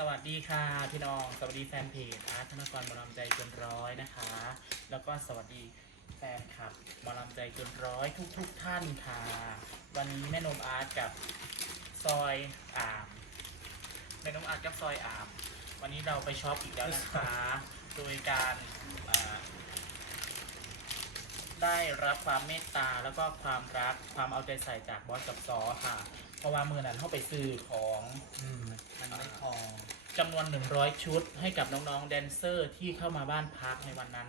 สวัสดีค่ะพี่น้อง สวัสดีแฟนเพจอาร์ตธนกรหมอลำใจเกินร้อยนะคะ แล้วก็สวัสดีแฟนคลับหมอลำใจเกินร้อยทุกทุกๆท่านค่ะ วันนี้แม่นมอาร์ตกับซอยอามแม่นมอาร์ตกับซอยอาม วันนี้เราไปช็อปอีกแล้วนะคะ โดยการอ่า ได้รับความเมตตาแล้วก็ความรักความเอาใจใส่จากบอสกับซอค่ะ เพราะว่ามือนั้นเข้าไปซื้อของอืมมันไม่พอจำนวน 100 ชุดให้กับน้องๆแดนเซอร์ที่เข้ามาบ้านพักในวันนั้น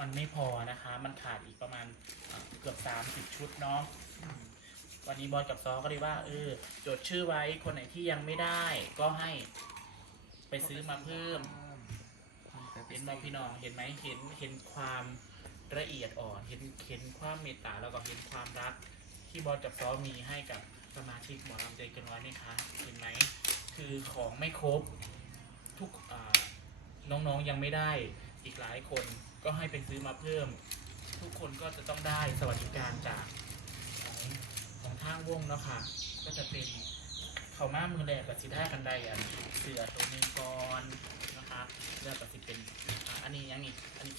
มันไม่พอนะคะ มันขาดอีกประมาณเอ่อเกือบ 30 ชุดเนาะอืมวันนี้บอสกับซอก็เลยว่าเออจดชื่อไว้คนไหนที่ยังไม่ได้ ก็ให้ไปซื้อมาเพิ่ม เห็นไหมพี่น้องเห็นไหมเห็นเห็นความ ละเอียดอ่อน เห็นเห็นความเมตตาแล้วก็เห็นความรัก ที่บอสกับซอมีให้กับสมาชิกหมอลำใจเกินร้อยไหมคะเห็นไหมคือของไม่ครบทุกน้องๆยังไม่ได้อีกหลายคนก็ให้ไปซื้อมาเพิ่ม ทุกคนก็จะต้องได้สวัสดิการจากของของทางวงเนาะค่ะก็จะเป็นเขาวมามือแรกกับสิได้กันได้อะเสือตัวหนึงก่อนนะคะแล้วก็สิเป็นอันนี้ยังอีกอันนี้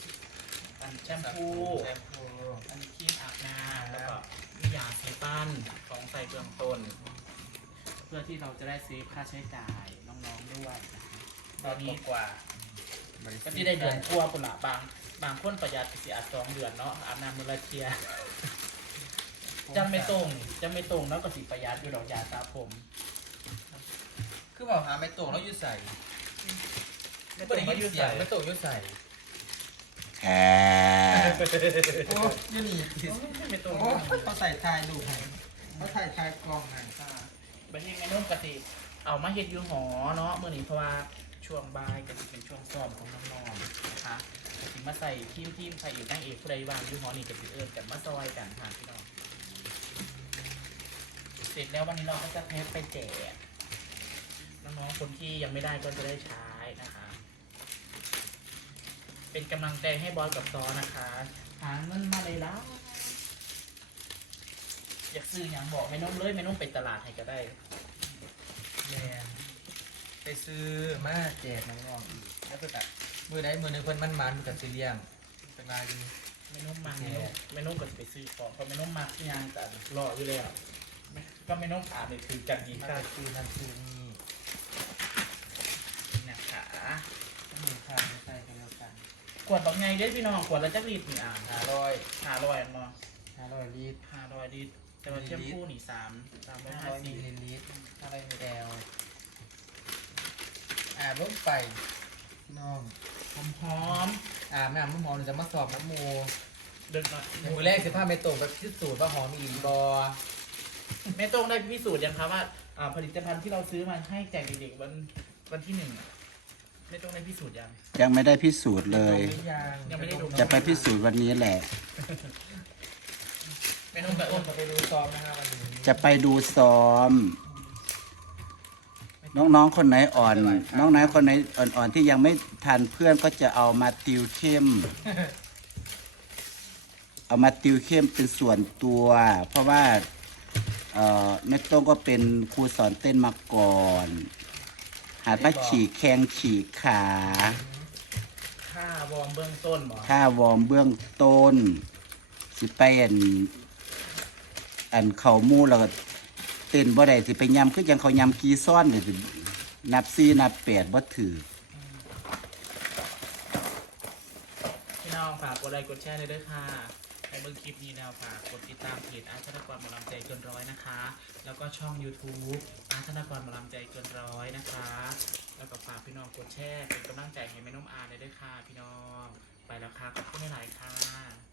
อันแชมพู แชมพูอันนี้ครีมอาบน้ำแล้วก็มียาสีปั้นของใส่เบื้องต้น เพื่อที่เราจะได้เซฟค่าใช้จ่ายน้องๆด้วยนะคะตอนนี้กว่าก็ที่ได้เดือนทั่วคนละบาง บางคนประหยัดสิอาจสองเดือนเนาะอาบน้ำมือละเทียจังไม่ตรงจังไม่ตรงแล้วก็สิประหยัดอยู่ดอกยาสระผม คือบอกหาไม่ตรงแล้วอยืดใส่ไม่ตรงก็ยืดเสียใส่งไม่ตรงอยืดใส่แหม โอ้ยนี่ไม่ตรงโอ้เขาใส่ทายดูให้เขาใส่ทายกองให้บันี้ไงนุ่มกติเอามาเฮ็ดอยูหอเนาะเมื่อนี้เพราะว่าช่วงบ่ายก็จะเป็นช่วงซ้อมของน้องๆนะคะสิมาใส่ทีมทีมใส่อยู่นางเอกผู้ใดวางอยูหอนี่ก็สิเอิญกันมาซอยกันค่ะพี่น้องเสร็จแล้ววันนี้เราก็จะเทสไปแจกน้องๆคนที่ยังไม่ได้ก็จะได้ใช้นะคะ เป็นกำลังใจให้บอสกับซอนะคะ หาเงินมาเลยแล้วอยากซื้ออย่างบอกไม่น้องเลยไม่น้องไปตลาดให้ก็ได้แมนไปซื้อมาแจกน้องๆอีกแล้วก็แบบมือใดมือหนึงคนมันมันๆกับซีเรียมเป็นไรดีไม่นุ่มมากไม่นุ่มไม่นุ่มก็จะไปซื้อของเพราะไม่นุ่มมากที่ยางแต่รออยู่แล้วไม่ก็ไม่นุ่มอาบเลยคือกันดีมาค่ะซื้อนั่นซื้อนี่ นะคะ ต้องมีค่าไม่ใส่กันแล้วกัน ขวดบอกไงเด้อพี่น้องขวดละจักรีดนี่อ่านห้าร้อยห้าร้อยเนาะห้าร้อยลิตรห้าร้อยลิตรแต่ว่าเทียมคู่นี่สามสามร้อยห้าห้าร้อยสิมิบลลิลิตรห้าร้อยมิลลิแอลอาบลงไปพี่น้อง หอมหอมอาบน้ำน้ำหอมจะมาสอบน้ำมูๆเดินหน่อยอย่างมือแรกสิผ้าเมตตกแบบพิสูจน์ว่าหอมอีหลีบอไม่ต้องได้พิสูจน์ยังครับว่าอ่าผลิตภัณฑ์ที่เราซื้อมาให้แจกเด็กๆวันวันที่หนึ่งอะ ไม่ต้องได้พิสูจน์ยังยังไม่ได้พิสูจน์เลยหรือยังยังไม่ได้ดูจะไปพิสูจน์วันนี้แหละ ไม่ต้ต้อองงแบบอ้นไปดูซ้อมนะครับวันนี้จะไปดูซ้อม น้องๆคนไหนอ่อน น้องไหนคนไหนอ่อนๆที่ยังไม่ทันเพื่อนก็จะเอามาติวเข้ม เอามาติวเข้มเป็นส่วนตัว เพราะว่าเอ่อแม่โต้งก็เป็นครูสอนเต้นมาก่อน หาดมาฉีกแข้งฉีกขาค่าวอร์มเบื้องต้นหมอค่าวอร์มเบื้องต้น สิไปอันอันเขาหมู่แล้วก็เต้นบ่ได้สิไปยำคือจังเขายำกีซ่อนนี่สินับซี่นับแปดบ่ถือพี่น้องฝากกดไลค์กดแชร์เลยด้วยค่ะ ในเบื้องคลิปนี้แล้วฝากกดติดตามเพจอาร์ตธนกรหมอลำใจเกินร้อยนะคะ แล้วก็ช่อง YouTube อาร์ตธนกรหมอลำใจเกินร้อยนะคะ แล้วก็ฝากพี่น้องกดแชร์เป็นกำลังใจให้แม่น้องอาร์เลยด้วยค่ะ พี่น้อง ไปแล้วค่ะ ขอบคุณหลายค่ะ